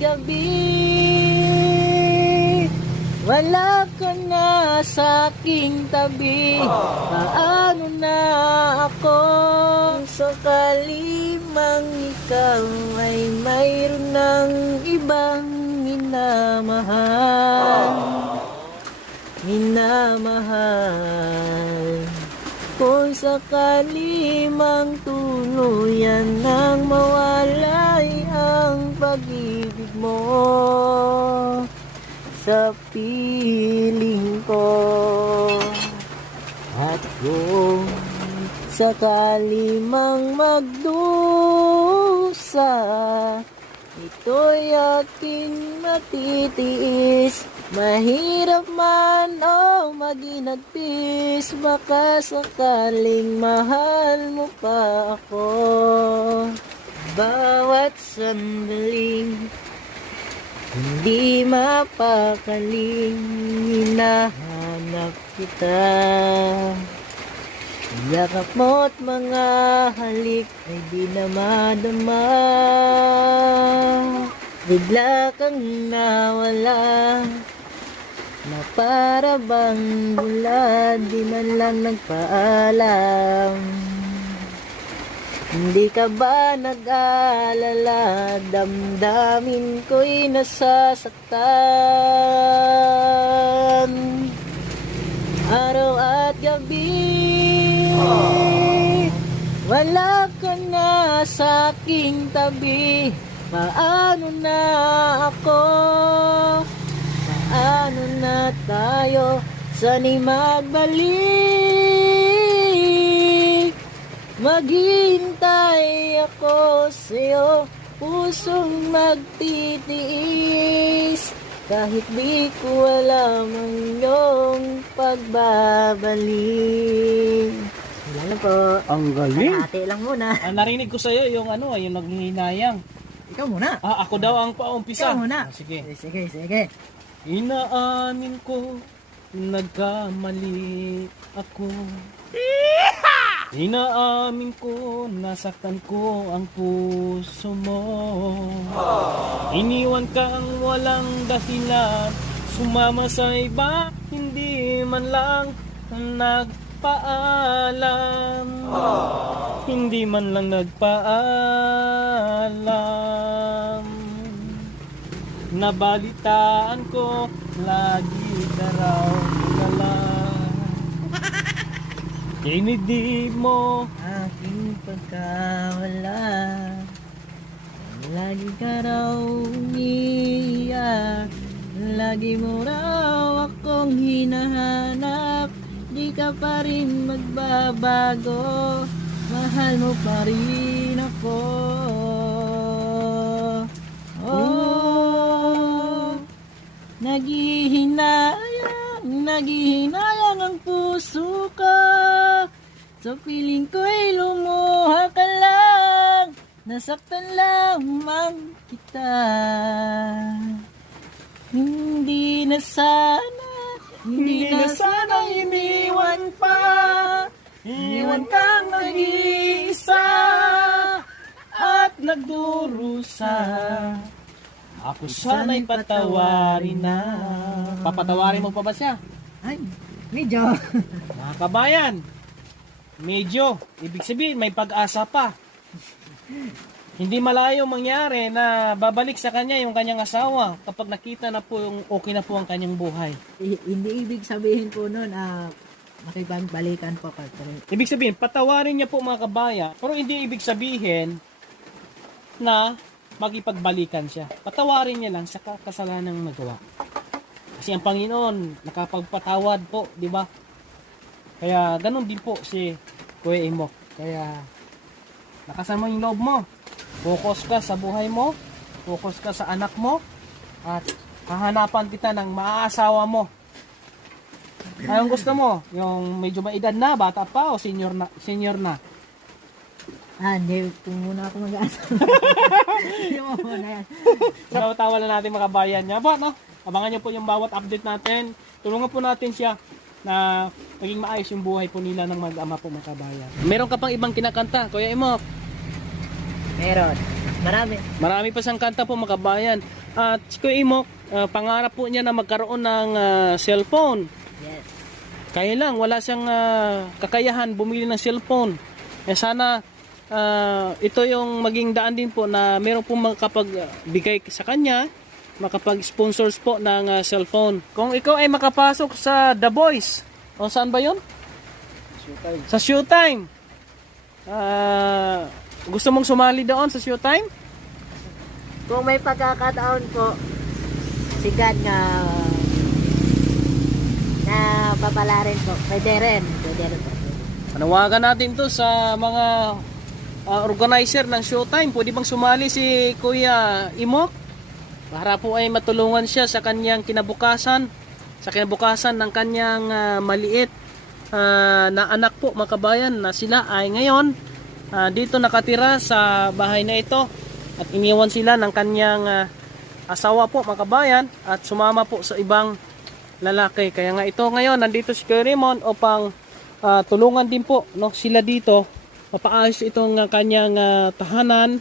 gabi, wala ka na sa aking tabi. Paano na ako kung sakali mang ikaw ay mayroon ng ibang minamahal? Minamahal. Kung sakali mang tuluyan nang mawalay ang pag-ibig mo sa piling ko, at kung sakali mang magdusa, ito'y aking matitiis. Mahirap man o maginagpis, baka sakaling mahal mo pa ako. Bawat sandaling hindi mapakaling, hinahanap kita. Yakap mo't mga halik ay di na madama. Bigla kang nawala, na para bang bula, di man lang nagpaalam. Hindi ka ba nag-aalala, damdamin ko'y nasasaktan. Araw at gabi, wala ka na sa aking tabi. Paano na ako? Paano na tayo? Sana'y magbalik. Maghihintay ako sa'yo, pusong magtitiis, kahit di ko alam ang iyong pagbabalik. Wala na po. Ang galing. Ate lang muna. Narinig ko sa'yo yung yung naghihinayang. Ikaw muna. Ako daw ang paumpisa. Ikaw muna. Sige. Sige. Inaamin ko, nagkamali ako. Inaamin ko, nasaktan ko ang puso mo. Iniwan kang walang dahilan, sumama sa iba, hindi man lang nagpaalam. Hindi man lang nagpaalam. Nabalitaan ko, lagi ka raw galang. Dinidib mo Aking pagkawala, lagi ka raw umiiyak, lagi mo raw akong hinahanap. Di ka pa rin magbabago, mahal mo pa rin ako. Oh, naghihinayang ang puso ko. Sa piling ko'y lumuha ka lang, nasaktan lamang kita. Hindi na sana iniwan pa. Iniwan kang nag-iisa at nagdurusa. ako sana'y patawarin na. Papatawarin mo pa ba siya? Ay, medyo. Mga kabayan, medyo, ibig sabihin may pag-asa pa. Hindi malayo mangyari na babalik sa kanya yung kanyang asawa kapag nakita na po yung okay na po ang kanyang buhay. Hindi ibig sabihin po nun, makipagbalikan po ka. Ibig sabihin, patawarin niya po mga kabayan, pero hindi ibig sabihin na makipagbalikan siya. Patawarin niya lang sa kasalanang nagawa. Kasi ang Panginoon, nakapagpatawad po, di ba? Kaya ganun din po si Kuya Imok. Kaya lakasan mo yung loob mo. Focus ka sa buhay mo. Focus ka sa anak mo. At hahanapan kita ng maaasawa mo. Anong gusto mo? Yung medyo maedad na, bata pa o senior na? Senior na? Hindi po muna ako mag-asa. Hindi mo muna yan. So, tawa na natin mga kabayan niya. But, no? Abangan niyo po yung bawat update natin. Tulungan po natin siya na maging maayos yung buhay po nila ng mag-ama po mga kabayan. Meron ka pang ibang kinakanta, Kuya Imok? Meron. Marami pa siyang kanta po mga kabayan. At si Kuya Imok, pangarap po niya na magkaroon ng cellphone. Yes. Kaya lang, wala siyang kakayahan bumili ng cellphone. Sana ito yung maging daan din po na meron pong makapagbigay sa kanya, makapag-sponsors po ng cellphone. Kung ikaw ay makapasok sa The Voice, o saan ba yun? Showtime. Sa Showtime. Gusto mong sumali doon sa Showtime? Kung may pagkakataon po, sigat na papalarin po. Pwede rin po. Panawagan natin to sa mga organizer ng Showtime. Pwede bang sumali si Kuya Imok? Para po ay matulungan siya sa kanyang kinabukasan, sa kinabukasan ng kanyang maliit na anak po mga kabayan, na sila ay ngayon dito nakatira sa bahay na ito at iniwan sila ng kanyang asawa po mga kabayan at sumama po sa ibang lalaki. Kaya nga ito ngayon nandito si Kuya Raymond upang tulungan din po sila dito, mapaayos itong kanyang tahanan,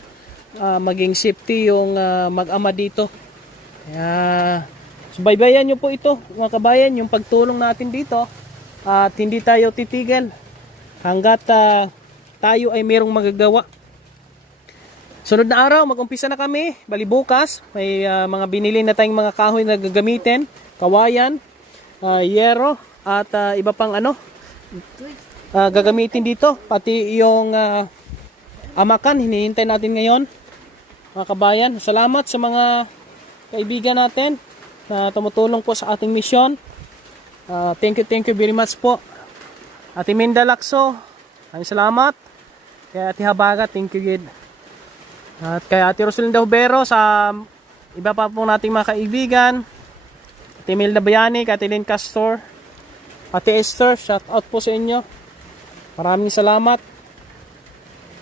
maging safety yung mag-ama dito. Kaya subaybayan nyo po ito mga kabayan, yung pagtulong natin dito, at hindi tayo titigil hanggat tayo ay merong magagawa. Sunod na araw mag-umpisa na kami, bali bukas may mga binili na tayong mga kahoy na gagamitin, kawayan, yero at iba pang gagamitin dito, pati yung amakan hinihintay natin ngayon mga kabayan. Salamat sa mga kaibigan natin na tumutulong po sa ating misyon. Thank you very much po. Ate Minda Lacso, maraming salamat. Kaya Ate Habaga, thank you gid. At kay Ate Rosalinda Hubero, sa iba pa po nating mga kaibigan, Ate Milda Bayani, Ate Lynn Castor, Ate Esther, shout out po sa inyo. Maraming salamat.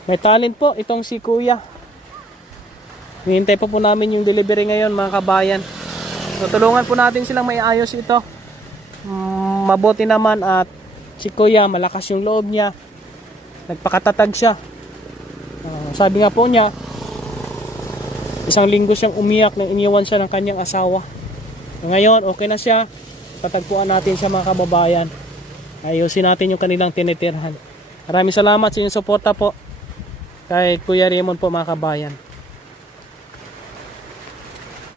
May talent po itong si Kuya. Hinihintay po namin yung delivery ngayon mga kabayan. Tutulungan po natin silang maiayos ito. Mabuti naman at si Kuya malakas yung loob niya. Nagpakatatag siya. Sabi nga po niya, isang linggo siyang umiyak nang iniwan siya ng kanyang asawa. Ngayon okay na siya. Tatagpuan natin sa mga kababayan. Ayusin natin yung kanilang tinitirhan. Maraming salamat sa inyong suporta po kay Kuya Raymond po mga kabayan.